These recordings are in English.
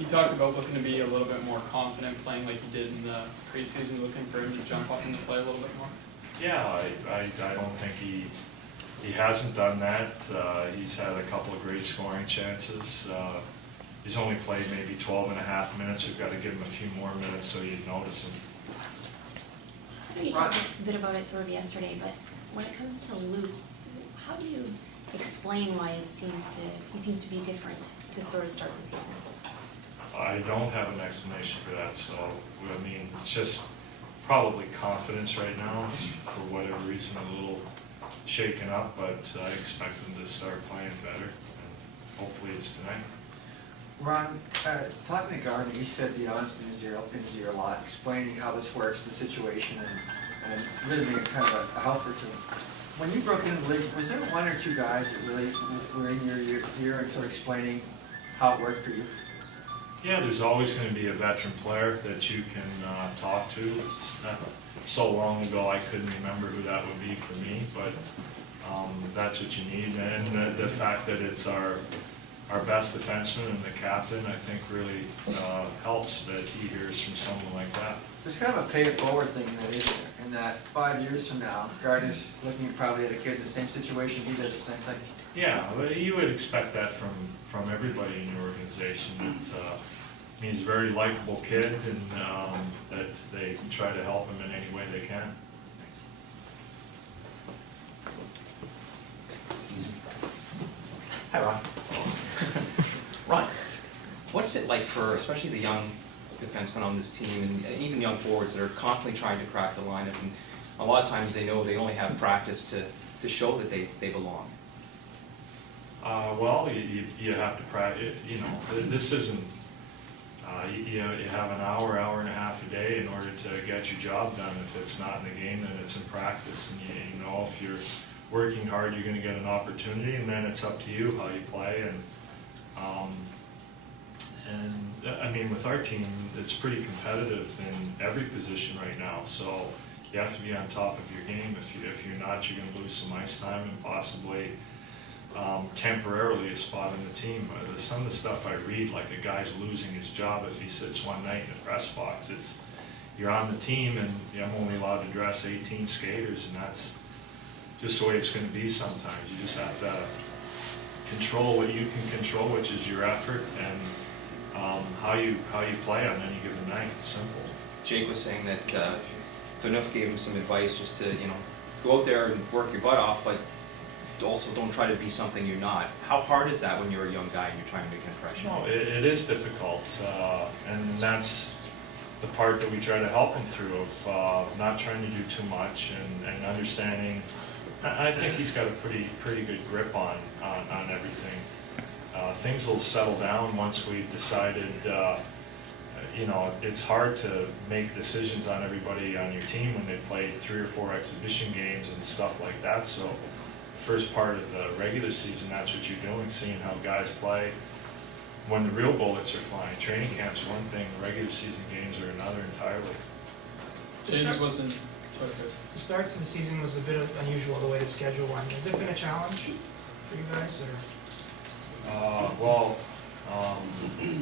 He talked about looking to be a little bit more confident playing like he did in the preseason, looking for him to jump up into play a little bit more. Yeah, I don't think he hasn't done that. He's had a couple of great scoring chances. He's only played maybe 12.5 minutes. We've got to give him a few more minutes so you'd notice him. I know you talked a bit about it sort of yesterday, but when it comes to Luke, how do you explain why he seems to be different to sort of start the season? I don't have an explanation for that, so I mean, it's just probably confidence right now. It's, for whatever reason, a little shaken up, but I expect him to start playing better, and hopefully it's tonight. Ron, talking to Gardner, he said the honest in his ear a lot, explaining how this works, the situation, and really being kind of a helper to him. When you broke into the league, was there one or two guys that really were in your ear and sort of explaining how it worked for you? Yeah, there's always going to be a veteran player that you can talk to. It's not so long ago I couldn't remember who that would be for me, but that's what you need. And the fact that it's our best defenseman and the captain, I think really helps that he hears from someone like that. There's kind of a pay-it-forward thing in that, isn't there? In that 5 years from now, Gardner's looking probably at a kid in the same situation, he does the same thing. Yeah, but you would expect that from everybody in your organization. That he's a very likable kid, and that they try to help him in any way they can. Hi, Ron. Ron, what's it like for, especially the young defensemen on this team, and even young forwards that are constantly trying to crack the lineup, and a lot of times they know they only have practice to show that they belong? Well, you have to practice. You know, this isn't. You have an hour and a half a day in order to get your job done. If it's not in the game, then it's in practice. And you know, if you're working hard, you're going to get an opportunity, and then it's up to you how you play. And I mean, with our team, it's pretty competitive in every position right now. So you have to be on top of your game. If you're not, you're going to lose some ice time and possibly temporarily a spot on the team. Some of the stuff I read, like a guy's losing his job if he sits one night in the press box. You're on the team, and I'm only allowed to dress 18 skaters, and that's just the way it's going to be sometimes. You just have to control what you can control, which is your effort and how you play on any given night. It's simple. Jake was saying that Vanouf gave him some advice just to, go out there and work your butt off, but also don't try to be something you're not. How hard is that when you're a young guy and you're trying to make an impression? No, it is difficult, and that's the part that we try to help him through, of not trying to do too much and understanding. I think he's got a pretty good grip on everything. Things will settle down once we've decided. It's hard to make decisions on everybody on your team when they played 3 or 4 exhibition games and stuff like that. So the first part of the regular season, that's what you're doing, seeing how guys play when the real bullets are flying. Training camp's one thing, regular season games are another entirely. James wasn't. The start to the season was a bit unusual the way the schedule went. Has it been a challenge for you guys, or?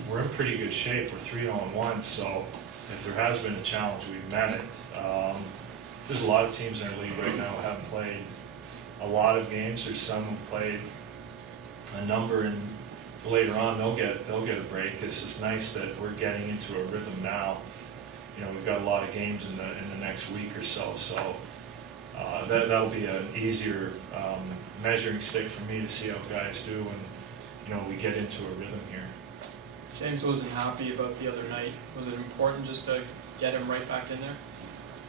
We're in pretty good shape. We're 3-0-1, so if there has been a challenge, we've met it. There's a lot of teams in our league right now who haven't played a lot of games. There's some who played a number, and later on they'll get a break. It's just nice that we're getting into a rhythm now. We've got a lot of games in the next week or so, that'll be an easier measuring stick for me to see how guys do when we get into a rhythm here. James wasn't happy about the other night. Was it important just to get him right back in there?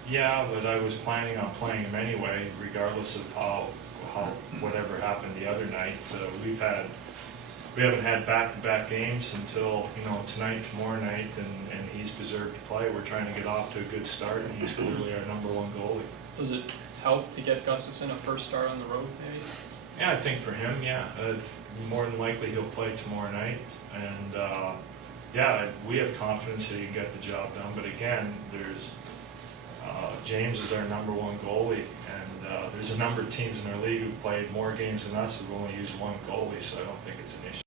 Yeah, but I was planning on playing him anyway, regardless of how whatever happened the other night. We haven't had back-to-back games until tonight, tomorrow night, and he's deserved to play. We're trying to get off to a good start, and he's clearly our #1 goalie. Does it help to get Gustafsson a first start on the road, maybe? Yeah, I think for him, yeah. More than likely he'll play tomorrow night, and we have confidence that he can get the job done. But again, there's James is our #1 goalie, and there's a number of teams in our league who've played more games than us who've only used 1 goalie, so I don't think it's an issue.